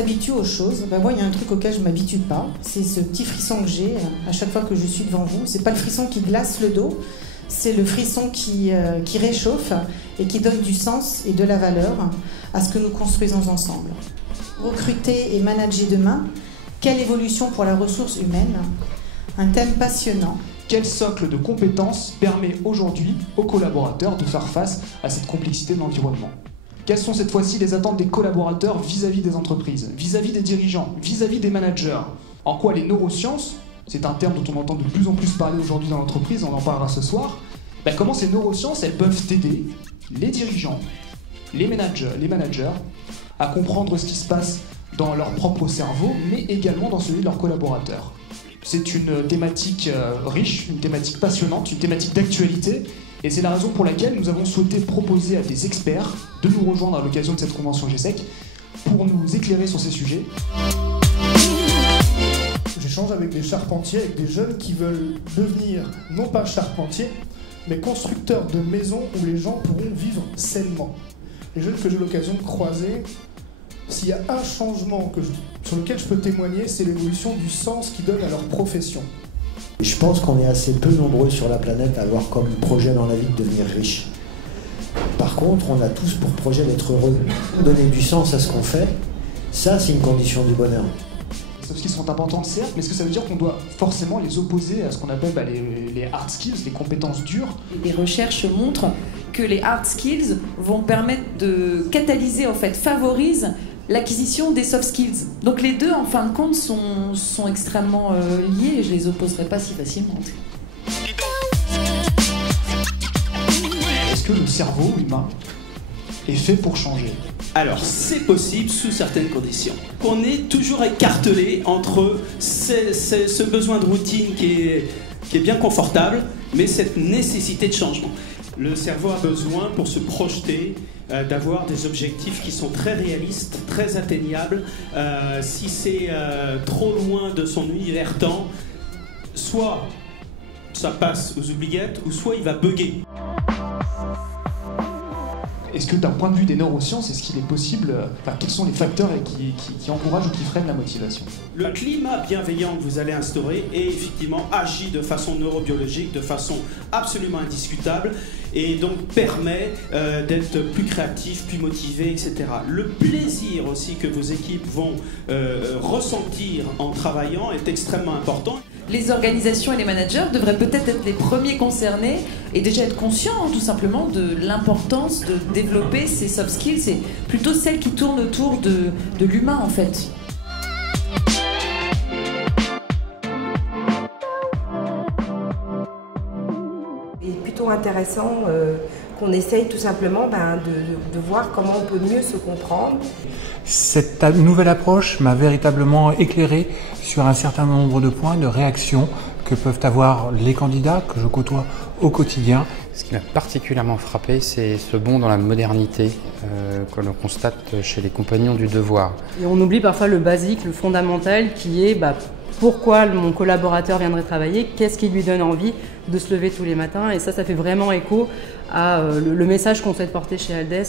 s'habitue aux choses. Ben moi, il y a un truc auquel je ne m'habitue pas. C'est ce petit frisson que j'ai à chaque fois que je suis devant vous. Ce n'est pas le frisson qui glace le dos, c'est le frisson qui réchauffe et qui donne du sens et de la valeur à ce que nous construisons ensemble. Recruter et manager demain, quelle évolution pour la ressource humaine? Un thème passionnant. Quel socle de compétences permet aujourd'hui aux collaborateurs de faire face à cette complexité de l'environnement? Quelles sont cette fois-ci les attentes des collaborateurs vis-à-vis des entreprises, vis-à-vis des dirigeants, vis-à-vis des managers? En quoi les neurosciences, c'est un terme dont on entend de plus en plus parler aujourd'hui dans l'entreprise, on en parlera ce soir, comment ces neurosciences elles peuvent aider les dirigeants, les managers à comprendre ce qui se passe dans leur propre cerveau, mais également dans celui de leurs collaborateurs. C'est une thématique riche, une thématique passionnante, une thématique d'actualité, et c'est la raison pour laquelle nous avons souhaité proposer à des experts de nous rejoindre à l'occasion de cette convention GSEC pour nous éclairer sur ces sujets. J'échange avec des charpentiers, avec des jeunes qui veulent devenir non pas charpentiers, mais constructeurs de maisons où les gens pourront vivre sainement. Les jeunes que j'ai l'occasion de croiser, s'il y a un changement sur lequel je peux témoigner, c'est l'évolution du sens qu'ils donnent à leur profession. Je pense qu'on est assez peu nombreux sur la planète à avoir comme projet dans la vie de devenir riche. Par contre, on a tous pour projet d'être heureux. Donner du sens à ce qu'on fait, ça c'est une condition du bonheur. Les soft skills sont importantes certes, mais est-ce que ça veut dire qu'on doit forcément les opposer à ce qu'on appelle les hard skills, les compétences dures? Les recherches montrent que les hard skills vont permettre de catalyser, en fait, favorisent l'acquisition des soft skills. Donc les deux, en fin de compte, sont extrêmement liés et je les opposerai pas si facilement. Est-ce que le cerveau humain est fait pour changer? Alors, c'est possible sous certaines conditions. On est toujours écartelé entre ce besoin de routine qui est bien confortable, mais cette nécessité de changement. Le cerveau a besoin, pour se projeter, d'avoir des objectifs qui sont très réalistes, très atteignables. Si c'est trop loin de son univers temps, soit ça passe aux oubliettes, ou soit il va bugger. Est-ce que d'un point de vue des neurosciences, est-ce qu'il est possible, quels sont les facteurs qui encouragent ou qui freinent la motivation? Le climat bienveillant que vous allez instaurer est effectivement agi de façon neurobiologique, de façon absolument indiscutable, et donc permet d'être plus créatif, plus motivé, etc. Le plaisir aussi que vos équipes vont ressentir en travaillant est extrêmement important. Les organisations et les managers devraient peut-être être les premiers concernés et déjà être conscients tout simplement de l'importance de développer ces soft skills, c'est plutôt celles qui tournent autour de l'humain en fait. Il est plutôt intéressant qu'on essaye tout simplement de voir comment on peut mieux se comprendre. Cette nouvelle approche m'a véritablement éclairé sur un certain nombre de points de réaction que peuvent avoir les candidats que je côtoie au quotidien. Ce qui m'a particulièrement frappé, c'est ce bond dans la modernité que l'on constate chez les compagnons du devoir. Et on oublie parfois le basique, le fondamental qui est pourquoi mon collaborateur viendrait travailler, qu'est-ce qui lui donne envie de se lever tous les matins. Et ça fait vraiment écho à le message qu'on souhaite porter chez Aldes.